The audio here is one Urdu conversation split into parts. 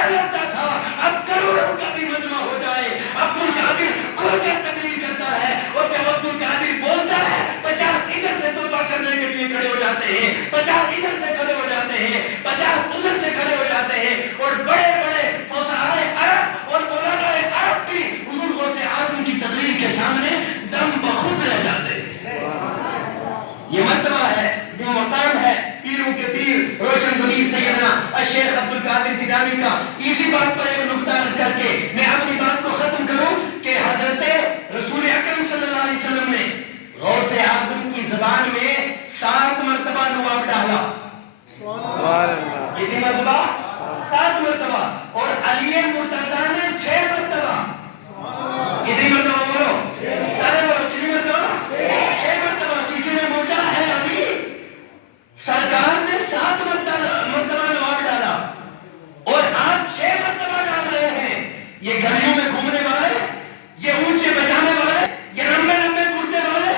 ڈر لگتا تھا اب کروڑوں کا بھی مجمع ہو جائے عبد القادر کھل کر تقریر کرتا ہے اور جب عبد القادر بولتا ہے 50 ادھر سے توبہ کرنے کے لیے کھڑے ہو جاتے ہیں 50 ادھر سے کھڑے ہو جاتے ہیں 50 ادھر سے کھڑے ہو جاتے ہیں اور بڑے بڑے فصحائے عرب اور علماء عرب بھی حضور غوث اعظم کی تقریر کے سامنے دم بخود رہ جاتے ہیں. یہ مرتبہ ہے جو مقام ہے پیروں کے پیر روشن ضمیر سیدنا الشیخ عبد القادر جیلانی کا. اسی بات پر ایک نقطہ عرض کر کے میں اپنی بات کو ختم کروں کہ حضرت رسول اکرم صلی اللہ علیہ وسلم نے غوث اعظم کی زبان میں 7 مرتبہ نواب ڈالا. کتنی مرتبہ؟ 7 مرتبہ. اور علی مرتضیٰ نے 6 مرتبہ. کتنی مرتبہ بولو؟ سارے بولو کتنی مرتبہ؟ 6 مرتبہ. کسی نے پوچھا ہے علی سرکار نے 7 مرتبہ نواب ڈالا اور آپ 6 مرتبہ ڈال رہے ہیں. یہ گلیوں میں گھومنے والے، یہ اونچے بجانے والے، یہ لمبے لمبے کرتے والے،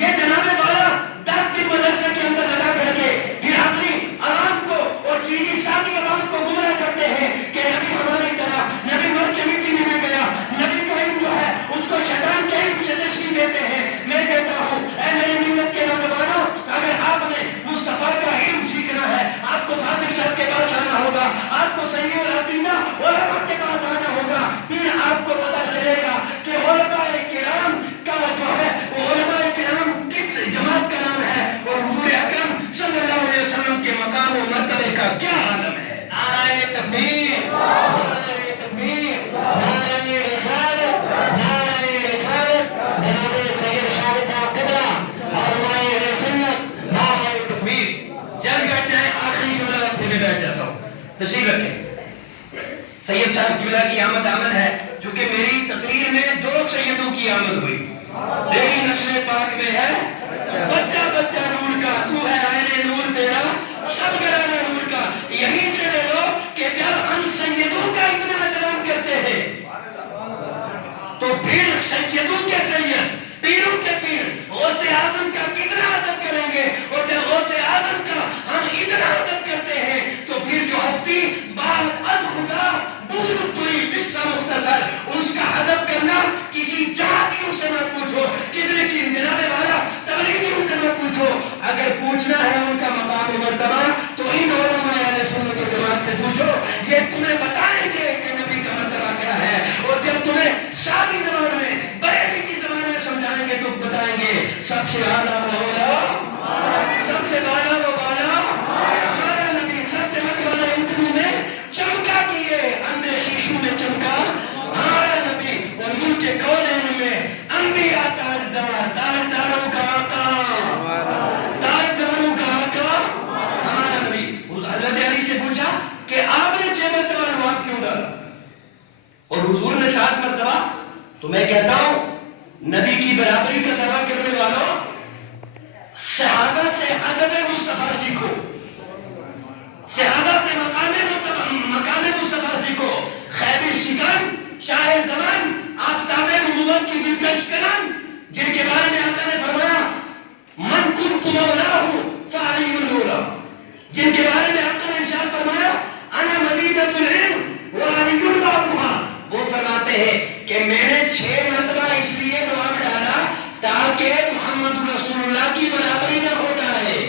یہ جناب والا 10 دن مدرسے کے اندر لگا کر کے پھر اپنی عوام کو اور چیزی ساتھی عوام کو گمراہ کرتے ہیں کہ نبی ہماری طرح نبی مر کے مٹی میں نہ گیا، نبی کا علم جو ہے اس کو شیطان کے علم سے تشبیہ دیتے ہیں. میں کہتا ہوں اے میری ملت کے نوجوانوں، اگر آپ نے مصطفیٰ کا علم سیکھنا ہے آپ کو فاضل صاحب کے پاس آنا ہوگا، آپ کو صحیح العقیدہ علماء کے پاس آنا ہوگا. پھر آپ کو پتا چلے گا کہ علماء کرام کا جو ہے وہ علماء کرام کس جماعت کا نام ہے اور حضور اکرم صلی اللہ علیہ وسلم کے مقام و مرتبے کا کیا عالم ہے. نعرہ تکبیر، نعرہ تکبیر، نعرہ رسالت، نعرہ رسالت. جناب سید شاہد صاحب قبلہ علماء اہل سنت، نعرہ تکبیر. جل بیٹھ جائیں، آخری جملہ رکھتے میں بیٹھ جاتا ہوں. تشریف رکھیں. سید صاحب قبلہ کی آمد ہے چونکہ میری تقریر میں 2 سیدوں کی آمد ہوئی. تیری نسل پاک میں ہے بچہ بچہ نور کا، تو ہے عین نور تیرا سب گرانا نور کا. یہیں سے لے لو کہ جب ہم سیدوں کا اتنا احترام کرتے ہیں تو پھر سیدوں کے سید، پیروں کے پیر غوث اعظم کا کتنا ادب کریں گے. اور جب غوث اعظم کا ہم اتنا ادب کرتے ہیں تو پھر جو ہستی بات اد خدا بزرگ کوئی قصہ مختصر اس کا ادب کرنا کسی جاتی سے مت پوچھو، کتنے کی جناب والا تبلیغیوں سے مت پوچھو. اگر پوچھنا ہے ان کا مقام و مرتبہ تو ان علماء اہل سنت و جماعت سے پوچھو. یہ تمہیں بتائیں گے کہ نبی کا مرتبہ کیا ہے. اور جب تمہیں شادی زبان میں بیٹی کی زبان میں سمجھائیں گے تو بتائیں گے سب سے اعلیٰ مولا، سب سے بالا وہ بالا ہمارا نبی. سب چمک والے اردو میں چمکا کیے اندھے شیشوں میں چمکا ہمارا نبی. اور ملک کے کونین میں انبیاء تاجدار، تاجداروں کا آقا، تاجداروں کا آقا ہمارا نبی. حضرت علی سے پوچھا کہ آپ نے 6 مرتبہ نواب کیوں ڈالا اور حضور نے 7 مرتبہ؟ تو میں کہتا ہوں نبی کی برابری کا دعویٰ کرنے والوں صحابہ سے ادب مصطفیٰ سیکھو، صحابہ سے مقام مصطفیٰ سیکھو. خیبر شکن، شاہ زمان، آفتاب نبوت کی دلکش کرن، جن کے بارے میں آقا نے فرمایا من کنت مولاہ فعلی المولا، جن کے بارے میں آقا نے ارشاد فرمایا انا مدینۃ العلم وعلی بابھا. وہ فرماتے ہیں کہ میں نے 6 مرتبہ اس لیے نواب ڈالا تاکہ محمد رسول اللہ کی برابری نہ ہو جائے.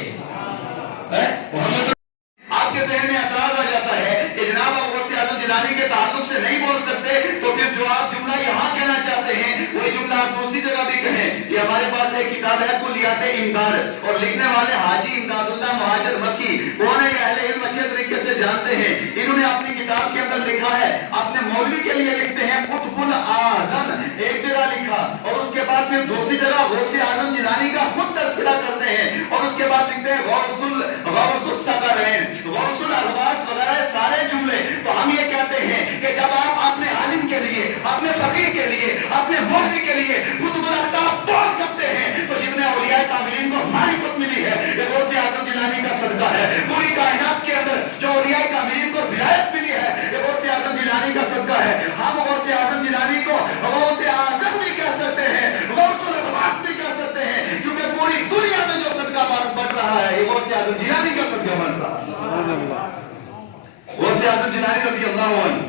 محمد آپ کے ذہن میں اعتراض آ جاتا ہے کہ جناب آپ غوث اعظم جیلانی کے تعلق سے نہیں بول سکتے تو پھر جو آپ جملہ یہاں کہنا چاہتے ہیں وہی جملہ آپ دوسری جگہ بھی کہیں. کہ ہمارے پاس ایک کتاب ہے کلیات امداد اور لکھنے والے حاجی امداد اللہ مہاجر مکی، کون ہے؟ اہل علم اچھے طریقے سے جانتے ہیں. انہوں نے اپنی کتاب کے اندر لکھا ہے، اپنے مولوی کے لیے لکھتے ہیں قطب العالم ایک جگہ لکھا اور اس کے بعد پھر دوسری جگہ غوث اعظم جیلانی کا خود تذکرہ کرتے ہیں اور اس کے بعد لکھتے ہیں غوث الثقلین، غوث الالباس وغیرہ سارے جملے. تو ہم یہ کہتے ہیں کہ جب آپ اپنے عالم کے لیے، اپنے فقیر کے لیے، اپنے مولوی کے لیے قطب الاقطاب بول سکتے ہیں تو جتنے اولیاء کاملین کو معرفت ملی ہے یہ غوث اعظم جیلانی کا صدقہ ہے. پوری کائنات کے اندر جو اولیاء کاملین کو ولایت ملی ہے یہ غوث اعظم جیلانی کا صدقہ ہے. ہم غوث اعظم جیلانی کو غوث اعظم بھی کہہ سکتے ہیں، غوث الالباس بھی کہہ سکتے ہیں کیونکہ پوری دنیا میں جو صدقہ بڑھ رہا ہے یہ غوث اعظم جیلانی کا صدقہ بن رہا ہے. غوث اعظم جیلانی رضی اللہ عنہ،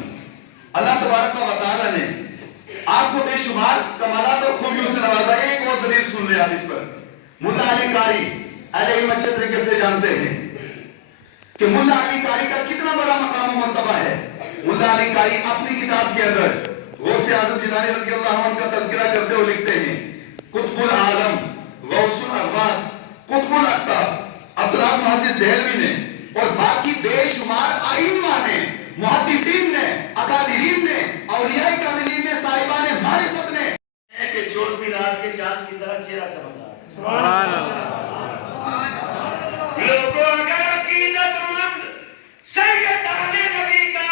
اللہ تبارک و تعالیٰ نے آپ کو بے شمار کمالات اور خوبیوں سے نوازا. ایک اور دلیل سن لیں آپ اس پر. ملا علی قاری علیہ اچھے طریقے سے جانتے ہیں کہ ملا علی قاری کا کتنا بڑا مقام و مرتبہ ہے. ملا علی قاری اپنی کتاب کے اندر غوث اعظم جیلانی رضی اللہ عنہ کا تذکرہ کرتے ہوئے لکھتے ہیں قطب العالم، غوث الاغواث، قطب الاقطاب عبداللہ محدث دہلوی نے اور باقی بے شمار ائمہ نے، محدثین نے، اکابرین نے، اولیاء کاملین نے، صاحبان معرفت نے کہ چوٹ بھی رات کے چاند کی طرح چہرہ چمک رہا ہے. سبحان اللہ. لوگوں اگر عقیدت مند سید آل نبی کا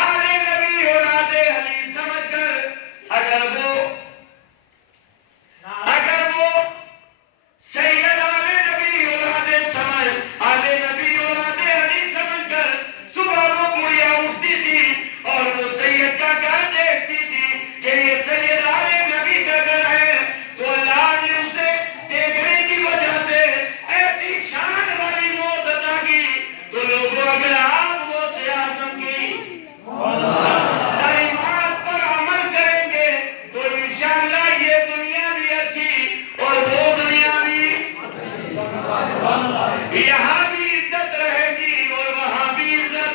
آل نبی اولاد علی سمجھ کر اگر وہ سید آل نبی اولاد سمجھ آل نبی اولاد علی سمجھ کر صبح وہ بڑھیا اٹھتی تھی اور وہ سید کا گھر دیکھتی تھی کہ یہ سید آل نبی کا گھر ہے، تو اللہ نے اسے دیکھنے کی وجہ سے ایسی شان والی موت عطا کی. تو لوگوں اگر آپ غوث اعظم کی تعلیمات پر عمل کریں گے تو انشاءاللہ یہ دنیا بھی اچھی اور وہ دنیا بھی یہاں بھی عزت رہے گی اور وہاں بھی عزت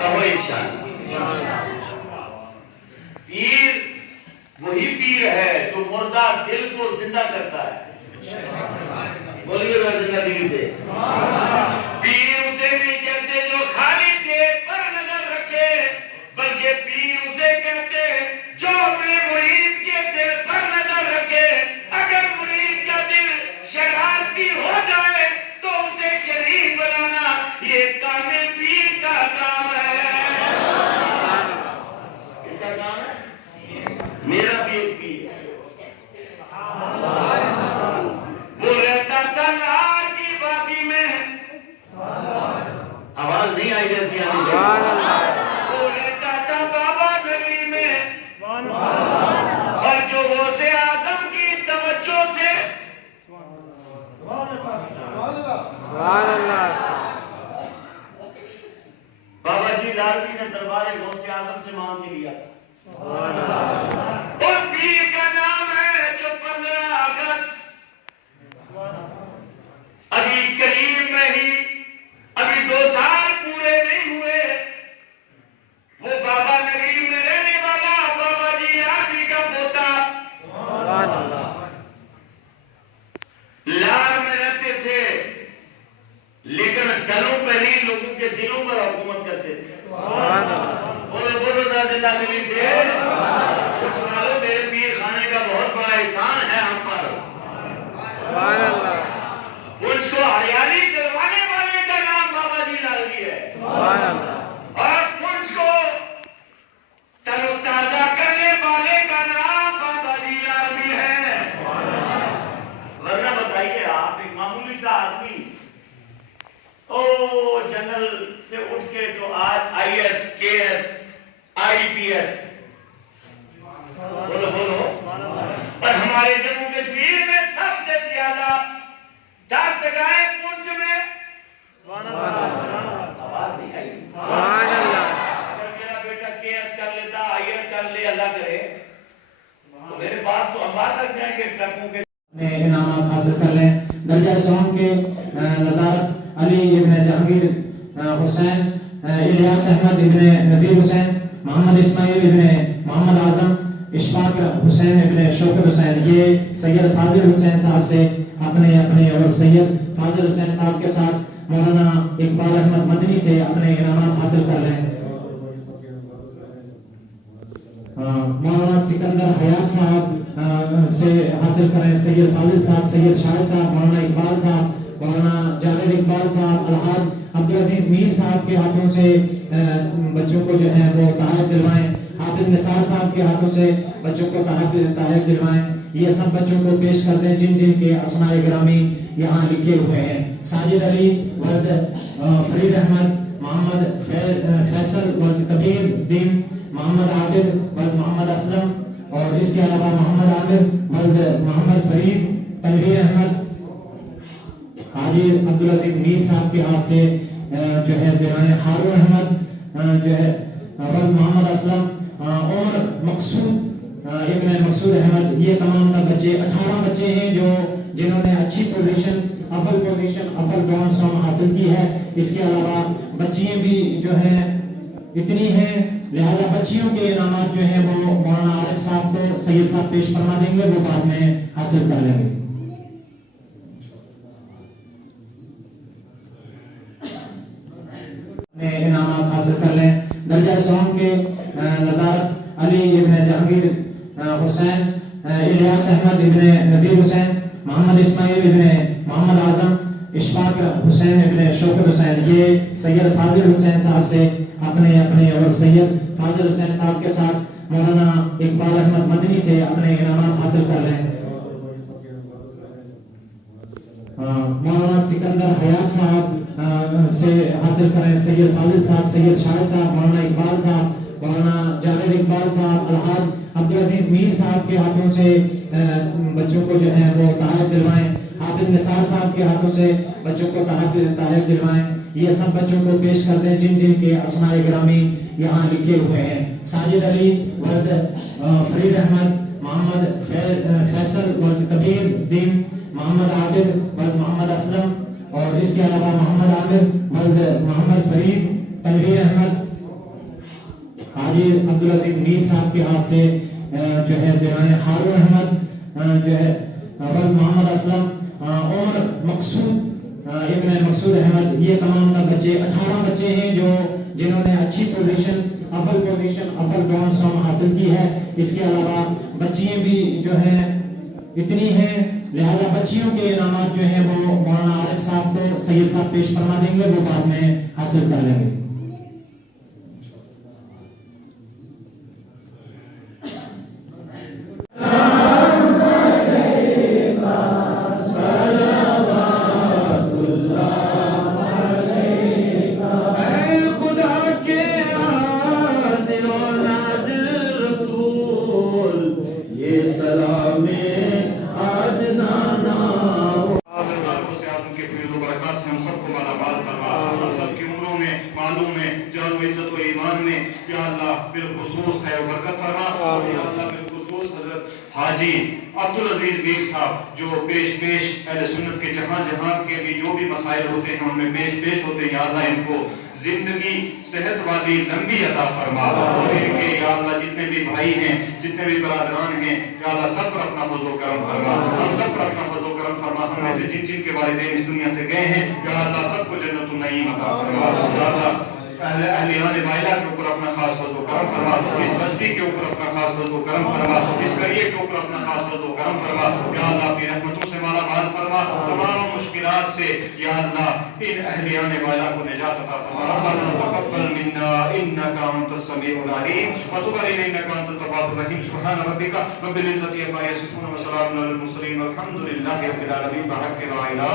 کہو انشاءاللہ. پیر وہی پیر ہے جو مردہ دل کو زندہ کرتا ہے. بولیے زندہ دلی سے. پیر اسے نہیں کہتے جو خالی جیب پر نظر رکھے، بلکہ پیر اسے کہتے جو اپنے مرید کے دل پر نظر رکھے. اگر مرید کا دل شرارتی ہو جائے تو اسے شریف بنانا یہ کامل پیر کا کام ہے. کس کا کام ہے؟ میرا بھی ایک پیر ہے. وہ رہتا تھا لار کی وادی میں. آواز نہیں آئی جیسی آنی چاہیے. وہ رہتا تھا بابا نگری میں اور جو غوث اعظم کی توجہ سے سبحان اللہ. بابا جی لاروی نے دربار غوث اعظم سے مانگ کے لیا تھا. سبحان اللہ. اور پیر کا نام ہے جو 15 اگست ابھی قریب میں ہی، ابھی 2 سال پورے نہیں ہوئے، وہ بابا نگری میں رہنے والا بابا جی لاروی کا پوتا سبحان اللہ. لار میں رہتے تھے لیکن دلوں پہ نہیں، لوگوں کے دلوں پر حکومت کرتے تھے. سبحان اللہ. بولو بولو زندہ دلی سے. کچھ معلوم میرے پیر خانے کا بہت بڑا احسان ہے ہم پر. سبحان اللہ. مجھ کو ہریالی دلوانے والے کا نام بابا جی لاروی ہے سبحان اللہ. اور مجھ کو تر و تازہ کرنے والے کا نام بابا جی لاروی ہے. ورنہ بتائیے آپ ایک معمولی سا آدمی جنرل سے اٹھ کے جو آج آئی ایس کے ایس آئی پی ایس بولو بولو. اور ہمارے جموں کشمیر میں سب سے زیادہ 10 جگہیں پنچ میں. آواز نہیں آئی. سبحان اللہ. اگر میرا بیٹا کے ایس کر لیتا، آئی ایس کر لے، اللہ کرے، تو میرے پاس تو انبار لگ جائیں گے ٹرکوں کے. انعامات حاصل کر لیں. درجہ سوم کے نظارت علی ابن جہانگیر حسین، الیاس احمد ابن نذیر حسین، محمد اسماعیل ابن محمد اعظم، اشفاق حسین ابن شوکت حسین. یہ سید فاضل حسین صاحب سے اپنے اور سید فاضل حسین صاحب کے ساتھ مولانا اقبال احمد مدنی سے اپنے انعامات حاصل کر لیں. مولانا سکندر حیات صاحب سے حاصل کریں. سید فاضل صاحب، سید شاہد صاحب، مولانا اقبال صاحب، مولانا جاوید اقبال صاحب، الحاج عبدالعزیز میر صاحب کے ہاتھوں سے بچوں کو جو ہے وہ تحائف دلوائیں. حافظ نثار صاحب کے ہاتھوں سے بچوں کو تحائف دلوائیں. یہ سب بچوں کو پیش کر دیں جن جن کے اسماء گرامی یہاں لکھے ہوئے ہیں. ساجد علی ولد فرید احمد، محمد فیصل ولد کبیر الدین، محمد عابد ولد محمد اسلم، اور اس کے علاوہ محمد عامر ولد محمد فرید، تنویر احمد، حاجی عبدالعزیز میر صاحب کے ہاتھ سے جو ہے دلائیں. ہارون احمد جو ہے ولد محمد اسلم، عمر مقصود ابن مقصود احمد، یہ تمام تر بچے 18 بچے ہیں جو جنہوں نے اچھی پوزیشن اول گراؤنڈ سام حاصل کی ہے۔ اس کے علاوہ بچیاں بھی جو ہیں اتنی ہیں، لہذا بچیوں کے انعامات جو ہیں وہ مولانا عارف صاحب کو سید صاحب پیش فرما دیں گے، وہ بعد میں حاصل کر لیں گے۔ انعامات حاصل کر لیں۔ درجہ سوم کے نظارت علی ابن جہانگیر حسین، الیاس احمد ابن نذیر حسین، محمد اسماعیل ابن محمد اعظم، اشفاق حسین ابن شوکت حسین، یہ سید فاضل حسین صاحب سے اپنے اور سید فاضل حسین صاحب کے ساتھ مولانا اقبال احمد مدنی سے اپنے انعامات حاصل کر لیں۔ مولانا سکندر حیات صاحب سے حاصل کریں، سید فاضل صاحب، سید شاہد صاحب، مولانا اقبال صاحب، مولانا جاوید اقبال صاحب، الحاج عبدالعزیز میر صاحب کے ہاتھوں سے بچوں کو جو ہے وہ تحائف دلوائیں، حافظ نثار صاحب کے ہاتھوں سے بچوں کو تحائف دلوائیں۔ یہ سب بچوں کو پیش کر دیں جن جن کے اسماء گرامی یہاں لکھے ہوئے ہیں۔ ساجد علی ولد فرید احمد، محمد فیصل ولد کبیر الدین، محمد عابد ولد محمد اسلم، اور اس کے علاوہ محمد عامر ولد محمد فرید، تنویر احمد، حاجی عبدالعزیز میر صاحب کے ہاتھ سے جو ہے دلائیں، ہارون احمد جو ہے ولد محمد اسلم، عمر مقصود ابن مقصود احمد، یہ تمام تر بچے 18 بچے ہیں جو جنہوں نے اچھی پوزیشن اول گراؤنڈ سام حاصل کی ہے۔ اس کے علاوہ بچیاں بھی جو ہیں اتنی ہیں، لہذا بچیوں کے انعامات جو ہیں وہ مولانا عارف صاحب کو سید صاحب پیش فرما دیں گے، وہ بعد میں حاصل کر لیں گے۔ حاجی عبدالعزیز میر صاحب جو پیش اہل سنت کے جہاں کے بھی جو بھی مسائل ہوتے ہیں ان میں پیش ہوتے ہیں، یا اللہ ان کو زندگی صحت والی لمبی عطا فرما، اور ان کے یا اللہ جتنے بھی بھائی ہیں، جتنے بھی برادران ہیں، یا اللہ سب پر اپنا فضل و کرم فرما، ہم سب پر اپنا فضل و کرم فرما، ہم میں سے جن کے والدین اس دنیا سے گئے ہیں، یا اللہ سب کو جنت النعیم عطا فرما، یا اللہ اہلیان مائلہ کے اوپر اپنا خاص فضل و کرم فرما، اس بستی کے اوپر اپنا خاص فضل و کرم فرما، اس قریے کے اوپر اپنا خاص فضل و کرم فرما، یا اللہ اپنی رحمتوں سے مالا مال فرما، تمام مشکلات سے یا اللہ ان اہلیان مائلہ کو نجات عطا فرما۔ ربنا تقبل منا انک انت السمیع العلیم وتب علینا انک انت التواب الرحیم۔ سبحان ربک رب العزة عما یصفون وسلام علی المرسلین والحمد للہ رب العالمین بحق لا الہ